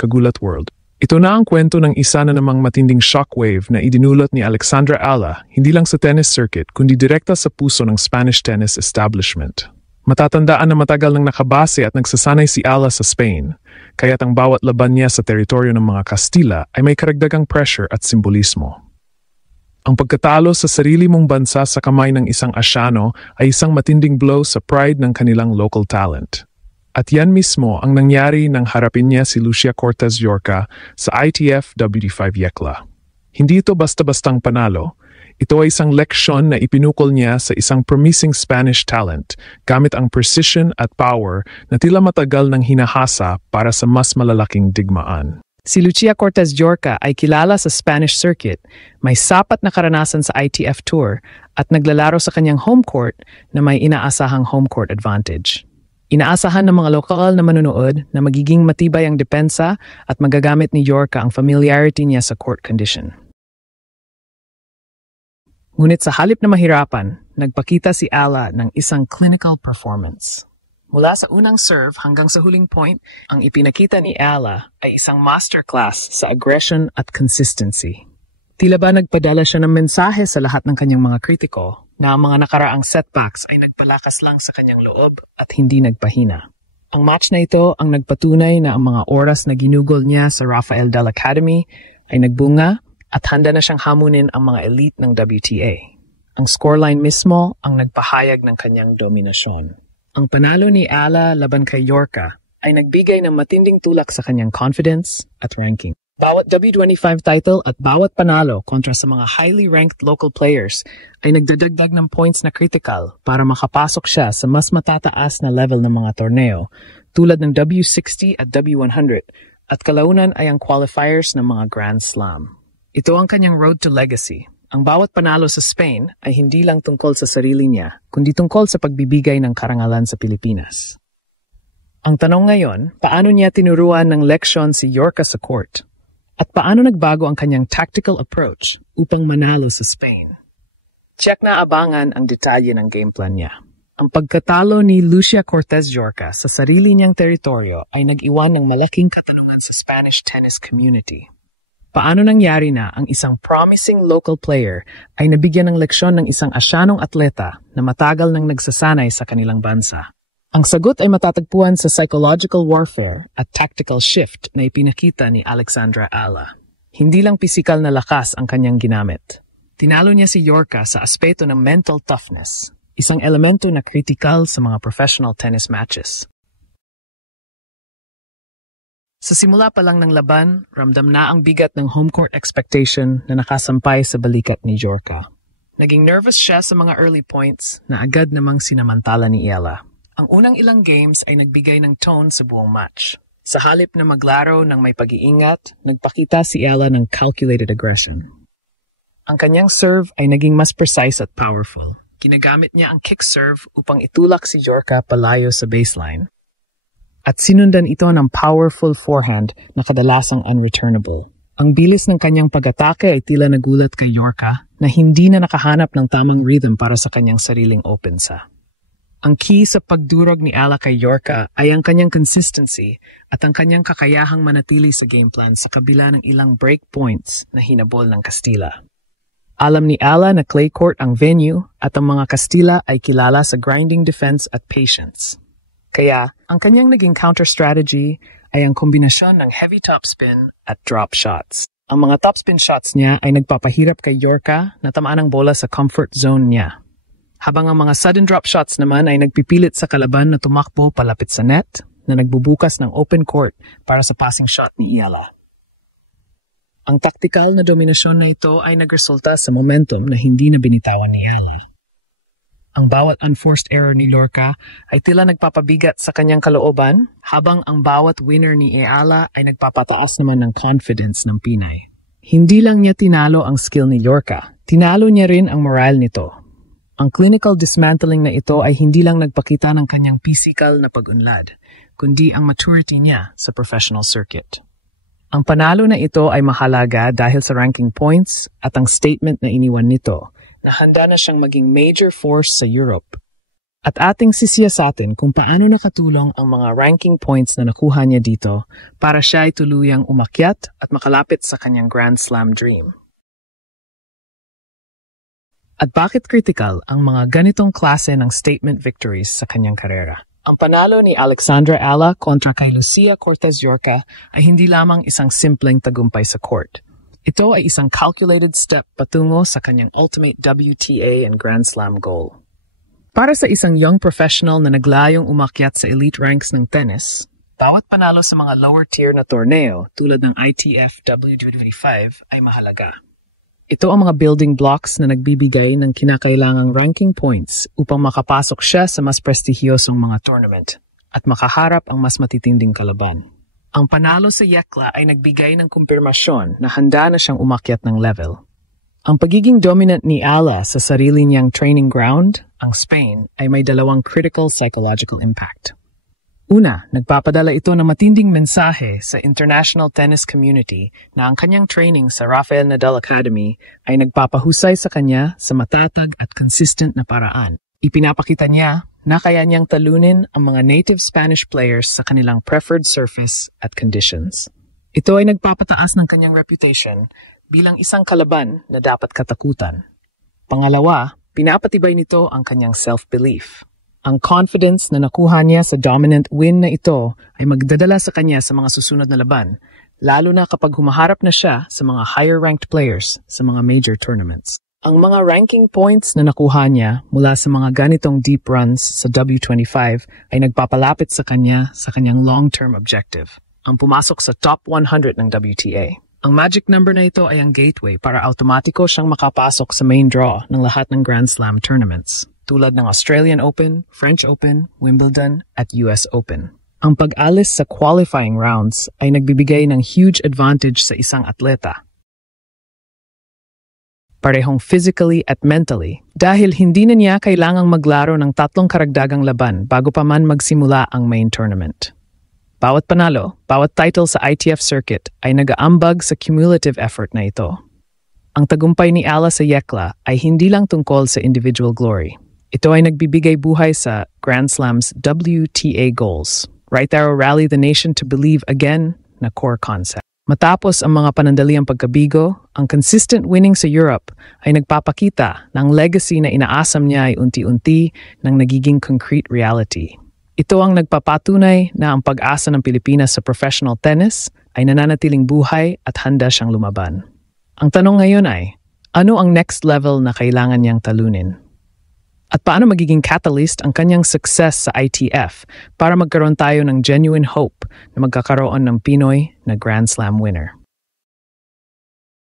Kagulat World. Ito na ang kwento ng isa na namang matinding shockwave na idinulot ni Alexandra Ala hindi lang sa tennis circuit kundi direkta sa puso ng Spanish tennis establishment. Matatandaan na matagal nang nakabase at nagsasanay si Ala sa Spain, kaya't ang bawat laban niya sa teritoryo ng mga Kastila ay may karagdagang pressure at simbolismo. Ang pagkatalo sa sarili mong bansa sa kamay ng isang Asyano ay isang matinding blow sa pride ng kanilang local talent. At yan mismo ang nangyari nang harapin niya si Lucia Cortez Yorca sa ITF WD5 Yekla. Hindi ito basta-bastang panalo. Ito ay isang leksyon na ipinukol niya sa isang promising Spanish talent gamit ang precision at power na tila matagal nang hinahasa para sa mas malalaking digmaan. Si Lucia Cortez Yorca ay kilala sa Spanish circuit, may sapat na karanasan sa ITF Tour at naglalaro sa kanyang home court na may inaasahang home court advantage. Inaasahan ng mga lokal na manunood na magiging matibay ang depensa at magagamit ni Yorca ang familiarity niya sa court condition. Ngunit sa halip na mahirapan, nagpakita si Ala ng isang clinical performance. Mula sa unang serve hanggang sa huling point, ang ipinakita ni Ala ay isang masterclass sa aggression at consistency. Tila ba nagpadala siya ng mensahe sa lahat ng kanyang mga kritiko na ang mga nakaraang setbacks ay nagpalakas lang sa kanyang loob at hindi nagpahina. Ang match na ito ang nagpatunay na ang mga oras na ginugol niya sa Rafael Del Academy ay nagbunga at handa na siyang hamunin ang mga elite ng WTA. Ang scoreline mismo ang nagpahayag ng kanyang dominasyon. Ang panalo ni Ala laban kay Yorca ay nagbigay ng matinding tulak sa kanyang confidence at ranking. Bawat W25 title at bawat panalo kontra sa mga highly ranked local players ay nagdadagdag ng points na critical para makapasok siya sa mas matataas na level ng mga torneo tulad ng W60 at W100 at kalaunan ay ang qualifiers ng mga Grand Slam. Ito ang kanyang road to legacy. Ang bawat panalo sa Spain ay hindi lang tungkol sa sarili niya, kundi tungkol sa pagbibigay ng karangalan sa Pilipinas. Ang tanong ngayon, paano niya tinuruan ng leksyon si Yorca sa court? At paano nagbago ang kanyang tactical approach upang manalo sa Spain? Check na abangan ang detalye ng game plan niya. Ang pagkatalo ni Lucia Cortez Yorca sa sarili niyang teritoryo ay nag-iwan ng malaking katanungan sa Spanish tennis community. Paano nangyari na ang isang promising local player ay nabigyan ng leksyon ng isang Asyanong atleta na matagal nang nagsasanay sa kanilang bansa? Ang sagot ay matatagpuan sa psychological warfare at tactical shift na ipinakita ni Alexandra Ala. Hindi lang pisikal na lakas ang kanyang ginamit. Tinalo niya si Yorca sa aspeto ng mental toughness, isang elemento na kritikal sa mga professional tennis matches. Sa simula pa lang ng laban, ramdam na ang bigat ng home court expectation na nakasampay sa balikat ni Yorca. Naging nervous siya sa mga early points na agad namang sinamantala ni Ala. Ang unang ilang games ay nagbigay ng tone sa buong match. Sa halip na maglaro ng may pag-iingat, nagpakita si Ala ng calculated aggression. Ang kanyang serve ay naging mas precise at powerful. Ginagamit niya ang kick serve upang itulak si Yorca palayo sa baseline. At sinundan ito ng powerful forehand na kadalasang unreturnable. Ang bilis ng kanyang pag-atake ay tila nagulat kay Yorca na hindi na nakahanap ng tamang rhythm para sa kanyang sariling opensa. Ang key sa pagdurog ni Ala kay Yorca ay ang kanyang consistency at ang kanyang kakayahang manatili sa game plan sa kabila ng ilang break points na hinabol ng Kastila. Alam ni Ala na clay court ang venue at ang mga Kastila ay kilala sa grinding defense at patience. Kaya, ang kanyang naging counter-strategy ay ang kombinasyon ng heavy topspin at drop shots. Ang mga topspin shots niya ay nagpapahirap kay Yorca na tamaan ang bola sa comfort zone niya. Habang ang mga sudden drop shots naman ay nagpipilit sa kalaban na tumakbo palapit sa net na nagbubukas ng open court para sa passing shot ni Ala. Ang taktikal na dominasyon na ito ay nagresulta sa momentum na hindi na binitawan ni Ala. Ang bawat unforced error ni Yorca ay tila nagpapabigat sa kanyang kalooban, habang ang bawat winner ni Ala ay nagpapataas naman ng confidence ng Pinay. Hindi lang niya tinalo ang skill ni Yorca, tinalo niya rin ang morale nito. Ang clinical dismantling na ito ay hindi lang nagpakita ng kanyang physical na pag-unlad, kundi ang maturity niya sa professional circuit. Ang panalo na ito ay mahalaga dahil sa ranking points at ang statement na iniwan nito, na handa na siyang maging major force sa Europe. At ating sisiyasatin kung paano nakatulong ang mga ranking points na nakuha niya dito para siya ay tuluyang umakyat at makalapit sa kanyang Grand Slam dream. At bakit critical ang mga ganitong klase ng statement victories sa kanyang karera? Ang panalo ni Alexandra Ala kontra kay Lucia Cortez Yorca ay hindi lamang isang simpleng tagumpay sa court. Ito ay isang calculated step patungo sa kanyang ultimate WTA and Grand Slam goal. Para sa isang young professional na naglayong umakyat sa elite ranks ng tennis, bawat panalo sa mga lower tier na torneo tulad ng ITF W25 ay mahalaga. Ito ang mga building blocks na nagbibigay ng kinakailangang ranking points upang makapasok siya sa mas prestihiyosong mga tournament at makaharap ang mas matitinding kalaban. Ang panalo sa Yekla ay nagbigay ng kumpirmasyon na handa na siyang umakyat ng level. Ang pagiging dominant ni Ala sa sarili niyang training ground, ang Spain, ay may dalawang critical psychological impact. Una, nagpapadala ito ng matinding mensahe sa international tennis community na ang kanyang training sa Rafael Nadal Academy ay nagpapahusay sa kanya sa matatag at consistent na paraan. Ipinapakita niya na kaya niyang talunin ang mga native Spanish players sa kanilang preferred surface at conditions. Ito ay nagpapataas ng kanyang reputation bilang isang kalaban na dapat katakutan. Pangalawa, pinapatibay nito ang kanyang self-belief. Ang confidence na nakuha niya sa dominant win na ito ay magdadala sa kanya sa mga susunod na laban, lalo na kapag humaharap na siya sa mga higher-ranked players sa mga major tournaments. Ang mga ranking points na nakuha niya mula sa mga ganitong deep runs sa W25 ay nagpapalapit sa kanyang long-term objective, ang pumasok sa top 100 ng WTA. Ang magic number na ito ay ang gateway para automatiko siyang makapasok sa main draw ng lahat ng Grand Slam tournaments, tulad ng Australian Open, French Open, Wimbledon, at US Open. Ang pag-alis sa qualifying rounds ay nagbibigay ng huge advantage sa isang atleta, parehong physically at mentally, dahil hindi na niya kailangang maglaro ng 3 karagdagang laban bago pa man magsimula ang main tournament. Bawat panalo, bawat title sa ITF circuit ay nag-aambag sa cumulative effort na ito. Ang tagumpay ni Ala sa Yekla ay hindi lang tungkol sa individual glory. Ito ay nagbibigay buhay sa Grand Slam's WTA goals. Right Arrow Rally the Nation to Believe Again na core concept. Matapos ang mga panandaliang pagkabigo, ang consistent winning sa Europe ay nagpapakita na ang legacy na inaasam niya ay unti-unti nang nagiging concrete reality. Ito ang nagpapatunay na ang pag-asa ng Pilipinas sa professional tennis ay nananatiling buhay at handa siyang lumaban. Ang tanong ngayon ay, ano ang next level na kailangan niyang talunin? At paano magiging catalyst ang kanyang success sa ITF para magkaroon tayo ng genuine hope na magkakaroon ng Pinoy na Grand Slam winner?